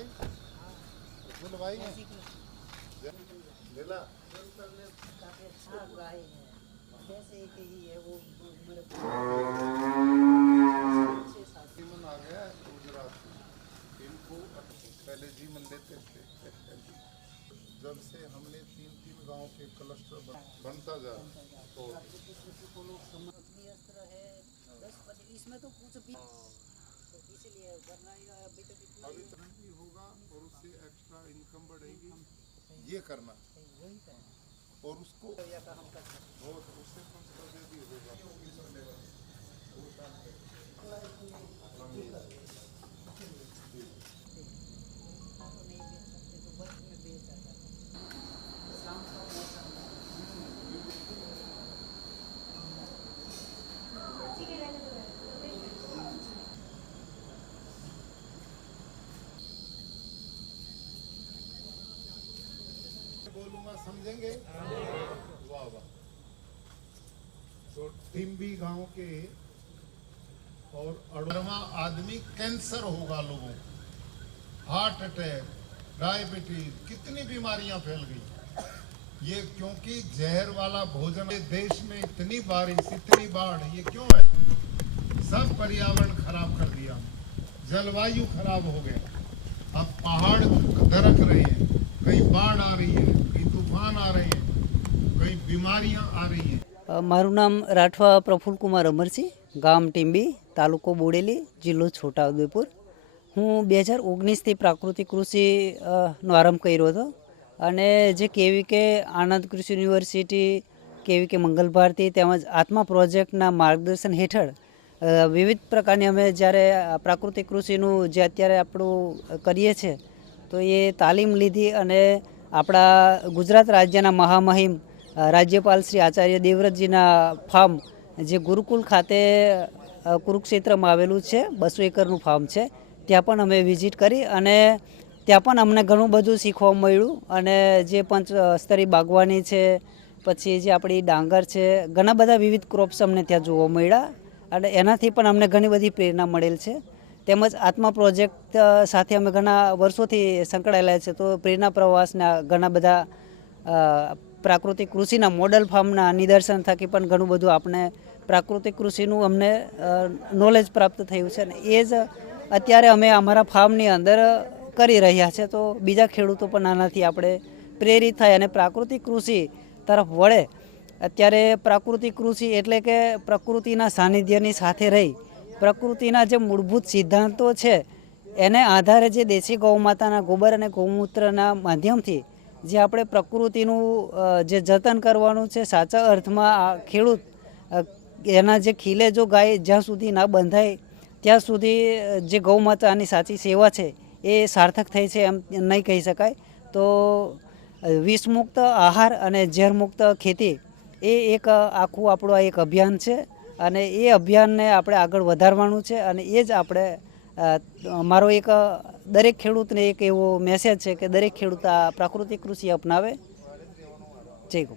भाई फूल भाई हैं लीला मन आ गया गुजरात इनको पहले जी मन लेते थे जब से हमने 3-3 गांव के क्लस्टर बनता जा तो इसमें तो कुछ भी इसलिए वरना अभी तो भी होगा और उससे एक्स्ट्रा इनकम बढ़ेगी ये करना और उसको बहुत उससे दे भी होगा बोलूंगा समझेंगे वाह वाह। तो टिम्बी गांव के और 18वां आदमी कैंसर होगा लोगों को, हार्ट अटैक, डायबिटीज, कितनी बीमारियां फैल गई ये क्योंकि जहर वाला भोजन। देश में इतनी बारिश इतनी बाढ़ ये क्यों है? सब पर्यावरण खराब कर दिया, जलवायु खराब हो गया, अब पहाड़ दरक रहे हैं, कहीं बाढ़ आ रही है, कहीं तूफान आ रहे हैं, कहीं बीमारियां आ रही हैं। મારું નામ રાઠવા પ્રફુલ્લ કુમાર અમરસિંહ, ગામ ટીમ્બી, તાલુકો બોડેલી, જિલ્લો છોટાઉદેપુર. હું 2019થી પ્રાકૃતિક કૃષિનો આરંભ કર્યો હતો અને જે કેવીકે આણંદ કૃષિ યુનિવર્સિટી, કેવીકે મંગલ ભારતી તેમજ આત્મા પ્રોજેક્ટના માર્ગદર્શન હેઠળ વિવિધ પ્રકારની અમે જ્યારે પ્રાકૃતિક કૃષિનું જે અત્યારે આપણું કરીએ છીએ તો એ તાલીમ લીધી અને આપણા ગુજરાત રાજ્યના મહામહિમ રાજ્યપાલ શ્રી આચાર્ય દેવવ્રતજીના ફાર્મ જે ગુરુકુલ ખાતે કુરુક્ષેત્રમાં આવેલું છે, 200 એકરનું ફાર્મ છે, ત્યાં પણ અમે વિઝિટ કરી અને ત્યાં પણ અમને ઘણું બધું શીખવા મળ્યું અને જે પંચસ્તરી બાગવાની છે, પછી જે આપણી ડાંગર છે, ઘણા બધા વિવિધ ક્રોપ્સ અમને ત્યાં જોવા મળ્યા અને એનાથી પણ અમને ઘણી બધી પ્રેરણા મળેલ છે. તેમજ આત્મા પ્રોજેક્ટ સાથે અમે ઘણા વર્ષોથી સંકળાયેલા છે તો પ્રેરણા પ્રવાસના ઘણા બધા પ્રાકૃતિક કૃષિના મોડલ ફાર્મના નિદર્શન થકી પણ ઘણું બધું આપણે પ્રાકૃતિક કૃષિનું અમને નોલેજ પ્રાપ્ત થયું છે અને એ જ અત્યારે અમે અમારા ફાર્મની અંદર કરી રહ્યા છે. તો બીજા ખેડૂતો પણ આનાથી આપણે પ્રેરિત થાય અને પ્રાકૃતિક કૃષિ તરફ વળે. અત્યારે પ્રાકૃતિક કૃષિ એટલે કે પ્રકૃતિના સાનિધ્યની સાથે રહી પ્રકૃતિના જે મૂળભૂત સિદ્ધાંતો છે એને આધારે જે દેશી ગૌમાતાના ગોબર અને ગૌમૂત્રના માધ્યમથી જે આપણે પ્રકૃતિનું જે જતન કરવાનું છે સાચા અર્થમાં ખેડૂત એના જે ખીલે જો ગાય જ્યાં સુધી ના બંધાય ત્યાં સુધી જે ગૌમાતાની સાચી સેવા છે એ સાર્થક થઈ છે એમ નહીં કહી શકાય. તો વિષમુક્ત આહાર અને ઝેરમુક્ત ખેતી એ એક આખું આપણું આ એક અભિયાન છે અને એ અભિયાનને આપણે આગળ વધારવાનું છે અને એ જ આપણે મારો એક દરેક ખેડૂતને એક એવો મેસેજ છે કે દરેક ખેડૂત આ પ્રાકૃતિક કૃષિ અપનાવે. જય ગૌ.